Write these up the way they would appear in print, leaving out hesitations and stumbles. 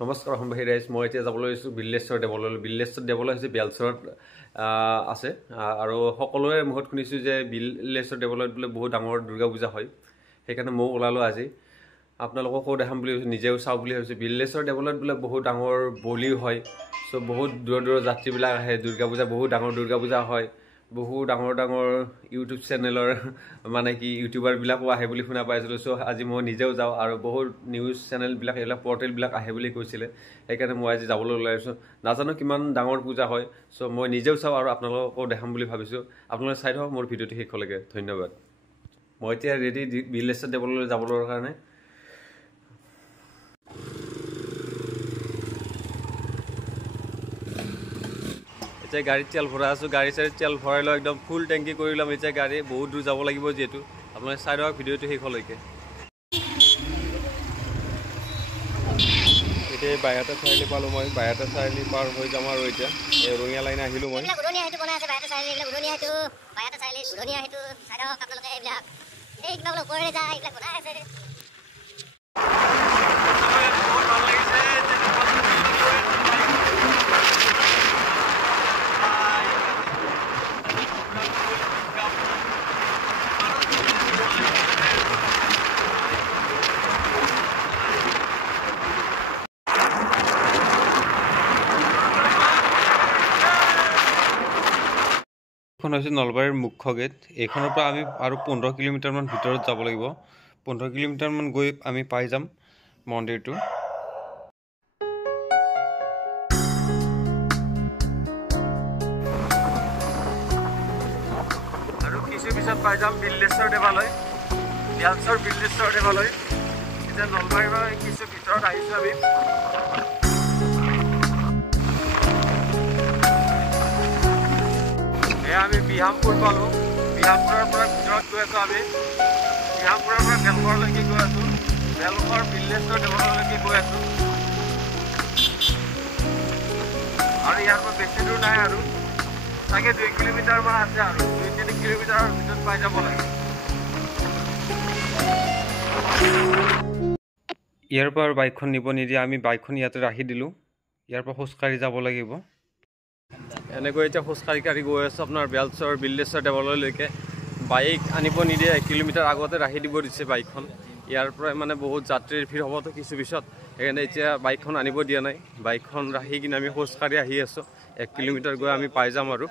নমস্কাৰ সম্ভাষী ৰাইজ, মই এতিয়া যাবলৈ লৈছোঁ বিল্লেশ্বৰ দেৱলৈ। বিল্লেশ্বৰ দেৱলৈ হৈছে বেলচৰত আছে আৰু সকলোৰে মুখত শুনিছোঁ যে বিল্লেশ্বৰ দেৱলৈত বোলে বহুত ডাঙৰ দুৰ্গা পূজা হয়। সেইকাৰণে ময়ো ওলালোঁ আজি, আপোনালোককো দেখাম বুলি ভাবিছোঁ, নিজেও চাওঁ বুলি ভাবিছোঁ। বিল্লেশ্বৰ দেৱলৈত বোলে বহুত ডাঙৰ বলি হয়, চ' বহুত দূৰৰ দূৰৰ যাত্ৰীবিলাক আহে। দুৰ্গা পূজা বহুত ডাঙৰ দুৰ্গা পূজা হয়, বহু ডাঙৰ ডাঙৰ ইউটিউব চেনেলৰ মানে কি ইউটিউবাৰবিলাকো আহে বুলি শুনা পাইছিলোঁ। চ' আজি মই নিজেও যাওঁ আৰু বহুত নিউজ চেনেলবিলাক এইবিলাক পৰ্টেলবিলাক আহে বুলি কৈছিলে, সেইকাৰণে মই আজি যাবলৈ ওলাইছোঁ। নাজানো কিমান ডাঙৰ পূজা হয়, চ' মই নিজেও চাওঁ আৰু আপোনালোককো দেখাম বুলি ভাবিছোঁ। আপোনালোকে চাই থাকক মোৰ ভিডিঅ'টো শেষলৈকে। ধন্যবাদ। মই এতিয়া ৰেডি বিল্লেশ্বৰ দেৱলৈ যাবলৈ কাৰণে। এতিয়া গাড়ীত তেল ভৰাই আছোঁ, গাড়ী চাড়ীত তেল ভৰাই লৈ একদম ফুল টেংকি কৰি ল'ম। এতিয়া গাড়ী বহুত দূৰ যাব লাগিব যিহেতু, আপোনালোকে চাই থাকক ভিডিঅ'টো শেষলৈকে। এতিয়া বাইহাটা চাৰিআলি পালোঁ মই, বাইহাটা চাৰিআলি পাৰ হৈ যাম আৰু এতিয়া এই ৰঙিয়া লাইনে আহিলোঁ মই। এইখন হৈছে নলবাৰীৰ মুখ্য গেট। এইখনৰ পৰা আমি আৰু 15 কিলোমিটাৰমান ভিতৰত যাব লাগিব। 15 কিলোমিটাৰমান গৈ আমি পাই যাম মন্দিৰটো। আৰু কিছু পিছত পাই যাম বিল্লেশ্বৰ দেৱালয়, বেলচৰ বিল্লেশ্বৰ দেৱালয়। এতিয়া নলবাৰীৰ পৰা কিছু ভিতৰত আহিছোঁ আমি। আমি বিহামপুৰ পালোঁ, বিহামপুৰৰ পৰা ভিতৰত গৈ আছোঁ আমি। বিহামপুৰৰ পৰা বেলঘৰলৈকে গৈ আছোঁ, বেলঘৰ বিল্লেশ্বৰ দেৱালয়লৈকে গৈ আছোঁ। আৰু ইয়াৰ পৰা বেছি দূৰ নাই আৰু চাগে 2 কিলোমিটাৰমান আছে আৰু 2-3 কিলোমিটাৰৰ ভিতৰত পাই যাব লাগে। ইয়াৰ পৰা আৰু বাইকখন নিব নিদিয়ে, আমি বাইকখন ইয়াতে ৰাখি দিলোঁ। ইয়াৰ পৰা খোজকাঢ়ি যাব লাগিব। এনেকৈ এতিয়া খোজকাঢ়ি গৈ আছোঁ আপোনাৰ বেলচৰ বিল্লেশ্বৰ দেৱালয়লৈকে। বাইক আনিব নিদিয়ে, 1 কিলোমিটাৰ আগতে ৰাখি দিব দিছে বাইকখন। ইয়াৰ পৰাই মানে বহুত যাত্ৰীৰ ভিৰ হ'বতো কিছু পিছত, সেইকাৰণে এতিয়া বাইকখন আনিব দিয়া নাই। বাইকখন ৰাখি কিনে আমি খোজকাঢ়ি আহি আছোঁ। 1 কিলোমিটাৰ গৈ আমি পাই যাম আৰু।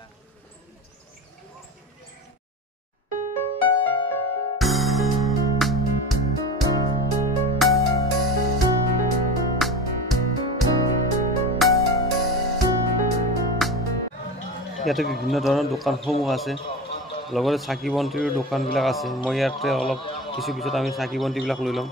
ইয়াতে বিভিন্ন ধৰণৰ দোকানসমূহ আছে, লগতে চাকি বন্তিৰ দোকানবিলাক আছে। মই ইয়াতে অলপ কিছু পিছত আমি চাকি বন্তিবিলাক লৈ ল'ম।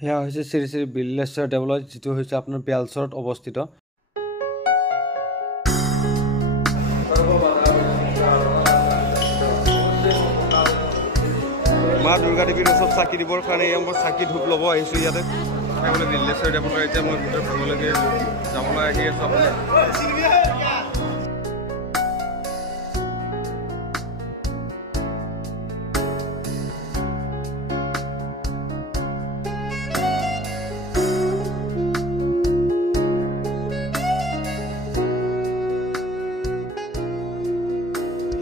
সেয়া হৈছে শ্ৰী শ্ৰী বিল্লেশ্বৰ দেৱালয়, যিটো হৈছে আপোনাৰ বেলচৰত অৱস্থিত। মা দুৰ্গা দেৱীৰ ওচৰত চাকি দিবৰ কাৰণে মই চাকি ধূপ ল'ব আহিছোঁ ইয়াতে। বোলে বিল্লেশ্বৰ দেৱালয় এতিয়া মই ভিতৰত ভাগলৈকে যাবলৈ আহি আছোঁ আপোনাৰ।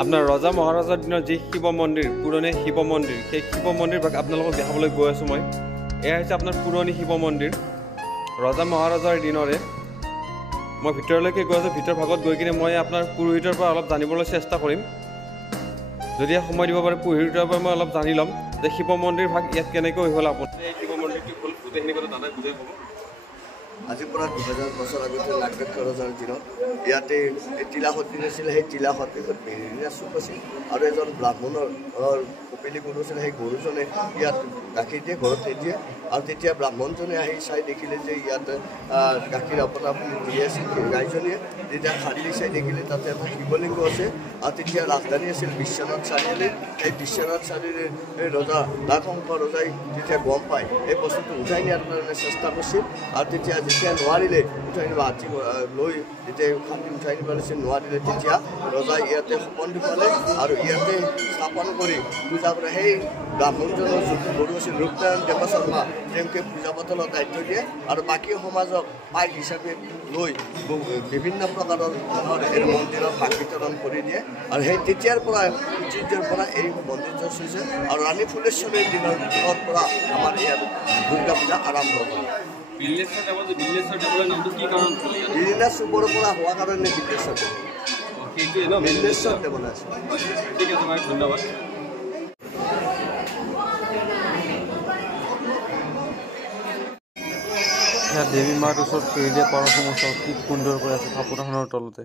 আপোনাৰ ৰজা মহাৰাজাৰ দিনৰ যি শিৱ মন্দিৰ, পুৰণি শিৱ মন্দিৰ, সেই শিৱ মন্দিৰভাগ আপোনালোকক দেখাবলৈ গৈ আছোঁ মই। এয়া হৈছে আপোনাৰ পুৰণি শিৱ মন্দিৰ, ৰজা মহাৰাজাৰ দিনৰে। মই ভিতৰলৈকে গৈ আছোঁ। ভিতৰ ভাগত গৈ কিনে মই আপোনাৰ পুৰোহিতৰ পৰা অলপ জানিবলৈ চেষ্টা কৰিম। যদি সময় দিব পাৰে পুৰোহিতৰ পৰা মই অলপ জানি ল'ম যে শিৱ মন্দিৰ ভাগ ইয়াত কেনেকৈ হ'ল। আপোনাৰ এই শিৱ মন্দিৰটো হ'ল গোটেইখিনি কথা দাদাই বুজাই ক'ব। আজিৰ পৰা 2000 বছৰ আগতে লাখবেক্ষৰ ৰজাৰ দিনত ইয়াতে টিলা সতী আছিলে। সেই টিলা সতীখন মেৰিনা চুক আছিল আৰু এজন ব্ৰাহ্মণৰ কপিলী গৰু আছিলে। সেই গৰুজনে ইয়াত গাখীৰ দিয়ে, ঘৰত দিয়ে আৰু তেতিয়া ব্ৰাহ্মণজনে আহি চাই দেখিলে যে ইয়াত গাখীৰ আপোনাৰ দি আছে গাইজনীয়ে তেতিয়া খান্দি চাই দেখিলে তাতে এটা শিৱলিংগ আছে আৰু তেতিয়া ৰাজধানী আছিল বিশ্বনাথ চাৰিআলি এই বিশ্বনাথ চাৰিআলিৰ এই ৰজা দাসংক ৰজাই যেতিয়া গম পায় এই বস্তুটো উঠাই নিয়াৰ কাৰণে চেষ্টা কৰিছিল আৰু তেতিয়া যেতিয়া নোৱাৰিলে উঠাই নিব হাতী লৈ যেতিয়া খান্দি উঠাই নিব লাগিছিল নোৱাৰিলে তেতিয়া ৰজাই ইয়াতে সপোন দেখুৱালে আৰু ইয়াতে স্থাপন কৰি পূজা কৰে সেই ব্ৰাহ্মণজনৰ যোনটো গুৰু আছিল ৰূপনাৰায়ণ দেৱ শৰ্মা তেওঁলোকে পূজা পাতলৰ দায়িত্ব দিয়ে আৰু বাকী সমাজক পাইক হিচাপে লৈ বিভিন্ন প্ৰকাৰৰ এই মন্দিৰৰ ভাগ বিতৰণ কৰি দিয়ে আৰু সেই তেতিয়াৰ পৰা এই মন্দিৰটো চলিছে আৰু ৰাণী ফুলেশ্বৰীৰ দিনৰ পৰা আমাৰ ইয়াত দুৰ্গা পূজা আৰম্ভ হয় বিলিলেশ্বৰ চুবৰ পৰা হোৱা কাৰণে বিলিলেশ্বৰ দেৱ বনাইছে ঠিক আছে ভাই ধন্যবাদ দেৱী মাৰ ওচৰত সেউজীয়া পাৰসমূহ কি সুন্দৰকৈ আছে থাপনাখনৰ তলতে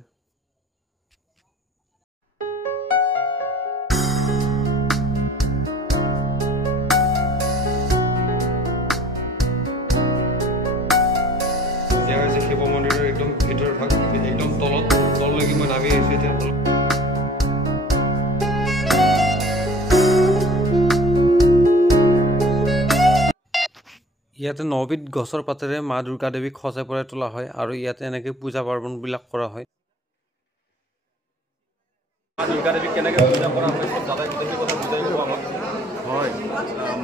এয়া হৈছে শিৱ মন্দিৰৰ একদম ভিতৰৰ ভাগ একদম তললৈকে মই নামি আহিছোঁ এতিয়া ইয়াতে 9বিধ গছৰ পাতেৰে মা দুৰ্গা দেৱীক সজাই পৰাই তোলা হয় আৰু ইয়াতে এনেকৈ পূজা পাৰ্বণবিলাক কৰা হয় মা দুৰ্গা দেৱীক কেনেকৈ পূজা কৰা হয় সব দাদাই গোটেই কথা বুজাই দিব আমাক হয়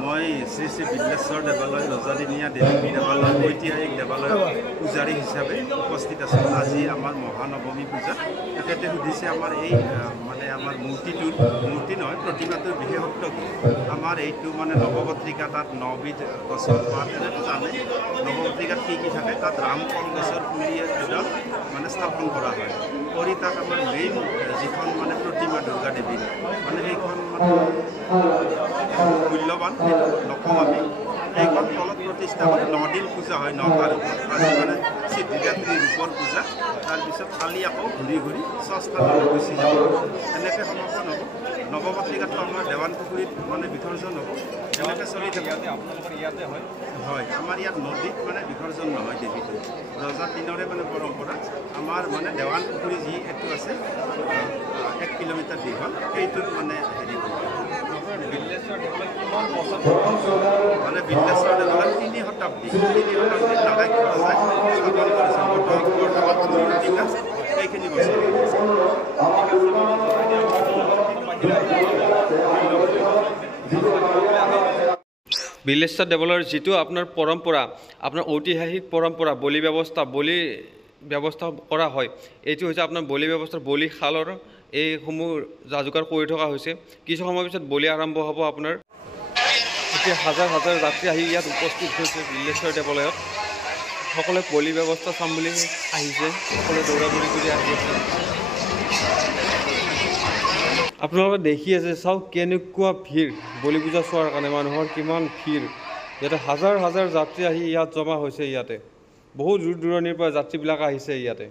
মই শ্ৰী শ্ৰী বিল্লেশ্বৰ দেৱালয় ৰজাদিনীয়া দেৱী দেৱালয় ঐতিহাসিক দেৱালয় পূজাৰী হিচাপে উপস্থিত আছোঁ আজি আমাৰ মহানৱমী পূজা তেখেতে সুধিছে আমাৰ এই মানে আমাৰ মূৰ্তি নহয় প্ৰতিমাটোৰ বিশেষত্ব কি আমাৰ এইটো মানে নৱপত্ৰিকা তাত 9বিধ গছৰ পাতেৰে জানে নৱপত্ৰিকাত কি থাকে তাত ৰামকল গছৰ পুলি এডাল মানে স্থাপন কৰা হয় কৰি তাত আমাৰ মেইন যিখন মানে প্ৰতিমা দুৰ্গা দেৱীৰ মানে সেইখন মানে মূল্যৱান নকওঁ আমি এইখন তলত প্ৰতিষ্ঠা কৰি 9 দিন পূজা হয় 9টাৰ আজি মানে শিৱৰাত্ৰিৰ ৰূপৰ পূজা তাৰপিছত কালি আকৌ ঘূৰি ঘূৰি 6স্থানলৈ গুচি যাব এনেকৈ সমাপন হ'ব নৱপত্ৰিকাটো আমাৰ দেৱান পুখুৰীত মানে বিসৰ্জন হ'ব এনেকৈ চলি থাকে আপোনালোকৰ ইয়াতে হয় হয় আমাৰ ইয়াত নদীত মানে বিসৰ্জন নহয় দেৱীটো ৰজাৰ দিনৰে মানে পৰম্পৰা আমাৰ মানে দেৱান পুখুৰী যি এইটো আছে 1 কিলোমিটাৰ দীঘল সেইটোত মানে হেৰি মানে বিল্লেশ্বৰ দেৱালয় 3 শতাব্দী নাগাই ৰজাই স্থাপন কৰিছিল এইখিনি বছৰ বিল্লেশ্বৰ দেৱালয়ৰ যিটো আপোনাৰ পৰম্পৰা আপোনাৰ ঐতিহাসিক পৰম্পৰা বলি ব্যৱস্থা কৰা হয় এইটো হৈছে আপোনাৰ বলি ব্যৱস্থাৰ বলি শালৰ এইসমূহ যা-যোগাৰ কৰি থকা হৈছে কিছু সময়ৰ পিছত বলি আৰম্ভ হ'ব আপোনাৰ এতিয়া হাজাৰ হাজাৰ যাত্ৰী আহি ইয়াত উপস্থিত হৈছে বিল্লেশ্বৰ দেৱালয়ত সকলোৱে বলি ব্যৱস্থা চাম বুলি আহিছে সকলোৱে দৌৰা-দৌৰি কৰি আহি আছে আপোনালোকে দেখি আছে চাওক কেনেকুৱা ভিৰ বলি পূজা চোৱাৰ কাৰণে মানুহৰ কিমান ভিৰ ইয়াতে হাজাৰ হাজাৰ যাত্ৰী আহি ইয়াত জমা হৈছে ইয়াতে বহুত দূৰ দূৰণিৰ পৰা যাত্ৰীবিলাক আহিছে ইয়াতে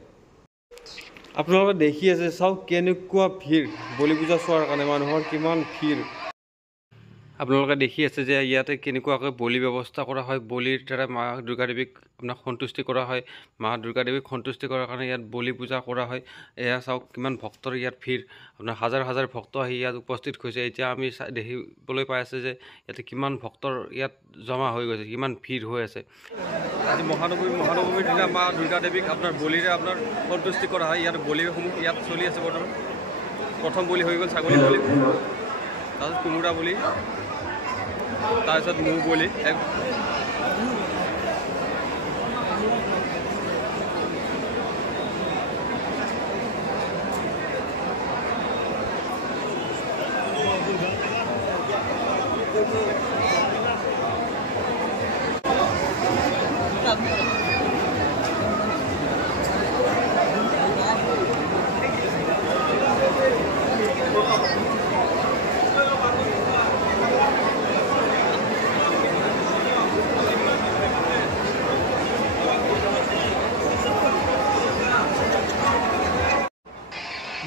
আপোনালোকে দেখি আছে চাওক কেনেকুৱা ভিৰ বলি পূজা চোৱাৰ কাৰণে মানুহৰ কিমান ভিৰ আপোনালোকে দেখি আছে যে ইয়াতে কেনেকুৱাকৈ বলি ব্যৱস্থা কৰা হয় বলিৰ দ্বাৰা মা দুৰ্গা দেৱীক আপোনাক সন্তুষ্টি কৰা হয় মা দুৰ্গা দেৱীক সন্তুষ্টি কৰাৰ কাৰণে ইয়াত বলি পূজা কৰা হয় এয়া চাওক কিমান ভক্তৰ ইয়াত ভিৰ আপোনাৰ হাজাৰ হাজাৰ ভক্ত আহি ইয়াত উপস্থিত হৈছে এতিয়া আমি দেখিবলৈ পাই আছে যে ইয়াতে কিমান ভক্তৰ ইয়াত জমা হৈ গৈছে কিমান ভিৰ হৈ আছে আজি মহানৱমীৰ দিনা মা দুৰ্গা দেৱীক আপোনাৰ বলিৰে আপোনাৰ সন্তুষ্টি কৰা হয় ইয়াত বলিসমূহ ইয়াত চলি আছে বৰ্তমান প্ৰথম বলি হৈ গ'ল ছাগলী বলি তাৰপিছত কোমোৰা বলি তাৰপিছত মৌ বলি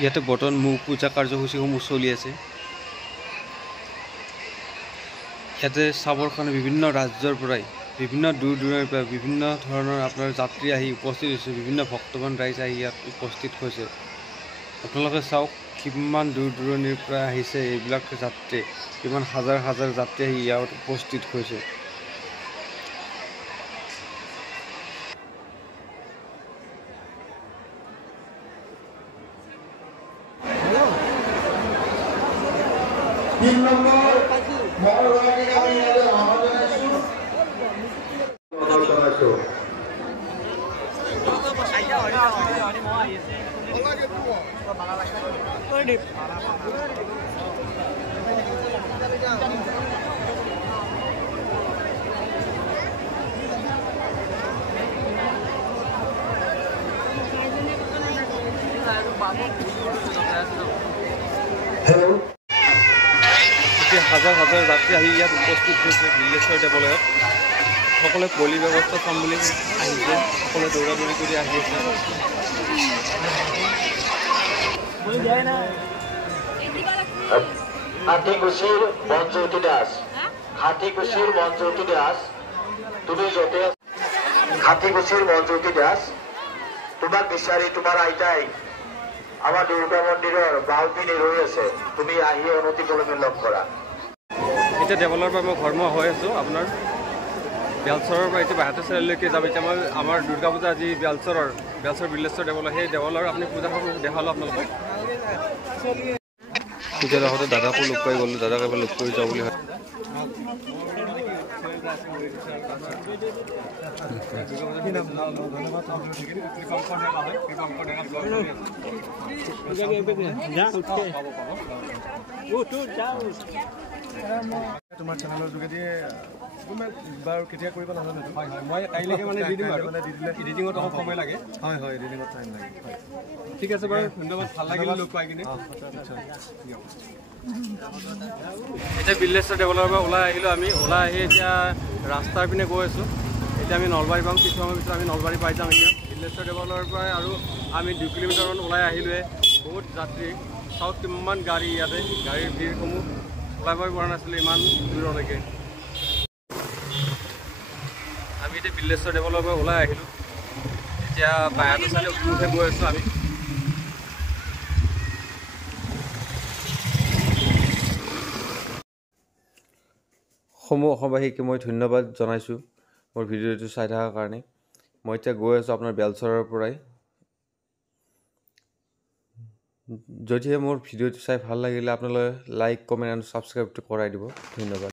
ইয়াতে বৰ্তমান মৌ পূজা কাৰ্যসূচীসমূহ চলি আছে ইয়াতে চাবৰ কাৰণে বিভিন্ন ৰাজ্যৰ পৰাই বিভিন্ন দূৰ দূৰণিৰ পৰা বিভিন্ন ধৰণৰ আপোনাৰ যাত্ৰী আহি উপস্থিত হৈছে, বিভিন্ন ভক্তগণ ৰাইজ আহি ইয়াত উপস্থিত হৈছে। আপোনালোকে চাওক কিমান দূৰ দূৰণিৰ পৰা আহিছে এইবিলাক যাত্ৰী, কিমান হাজাৰ হাজাৰ যাত্ৰী আহি ইয়াত উপস্থিত হৈছে। এতিয়া হাজাৰ হাজাৰ যাত্ৰী আহি ইয়াত উপস্থিত হৈছে বিল্লেশ্বৰ দেৱালয়ত। সকলোৱে পলি ব্যৱস্থা চাম বুলি আহিছে, সকলোৱে দৌৰা দৌৰি কৰি আহি আছে। হাতীকুছিৰ মনজ্যোতি দাস, হাতীকুছিৰ মনজ্যোতি দাস, তুমি য'তে হাতীকুছিৰ মনজ্যোতি দাস, তোমাক বিচাৰি তোমাৰ আইতাই আমাৰ দুৰ্গা মন্দিৰৰ বাওপিনে ৰৈ আছে, তুমি আহি অনতিপলমে লগ কৰা। এতিয়া দেৱালয়ৰ পৰা মই ঘৰমুৱা হৈ আছোঁ। আপোনাৰ বেলচৰৰ পৰা এতিয়া বাহিৰতে চাৰিলৈকে যাম। এতিয়া মই আমাৰ দুৰ্গা পূজা আজি বেলচৰ বিল্লেশ্বৰ দেৱালয়, সেই দেৱালয়ৰ আপুনি পূজাখন দেখালোঁ আপোনালোকক। পূজাৰ আগতে দাদাকো লগ পাই গ'লোঁ, দাদাক এবাৰ লগ কৰি যাওঁ বুলি ভাবি। তোমাৰ চেনেলৰ যোগেদি বাৰু কেতিয়া কৰিব নাজানো। হয় হয়, মই কাইলৈকে মানে দি দিম আৰু এডিটিঙত অলপ সময় লাগে। হয় হয়, এডিটিঙত টাইম লাগে। ঠিক আছে বাৰু, ধন্যবাদ, ভাল লাগিল লগ পাই কিনে। এতিয়া বিল্লেশ্বৰ দেৱালয়ৰ পৰা ওলাই আহিলোঁ আমি। ওলাই আহি এতিয়া ৰাস্তাৰ পিনে গৈ আছোঁ। এতিয়া আমি নলবাৰী পাম, কিছু সময়ৰ পিছত আমি নলবাৰী পাই যাম। এতিয়া বিল্লেশ্বৰ দেৱালয়ৰ পৰাই আৰু আমি 2 কিলোমিটাৰমান ওলাই আহিলোঁৱে। বহুত যাত্ৰী, চাওক কিমান গাড়ী ইয়াতে, গাড়ীৰ ভিৰসমূহ ওলাবই পৰা নাছিলোঁ ইমান দূৰলৈকে। আমি এতিয়া বিল্লেশ্বৰ দেৱালয়ৰ পৰা ওলাই আহিলোঁ। এতিয়া বাহিৰতে চালে উঠে গৈ আছোঁ আমি। সমূহ অসমবাসীকে মই ধন্যবাদ জনাইছোঁ মোৰ ভিডিঅ'টো চাই থকাৰ কাৰণে। মই এতিয়া গৈ আছোঁ আপোনাৰ বেলচৰৰ পৰাই। যদিহে মোৰ ভিডিঅ'টো চাই ভাল লাগিলে আপোনালোকে লাইক, কমেণ্ট আৰু ছাবস্ক্ৰাইবটো কৰাই দিব। ধন্যবাদ।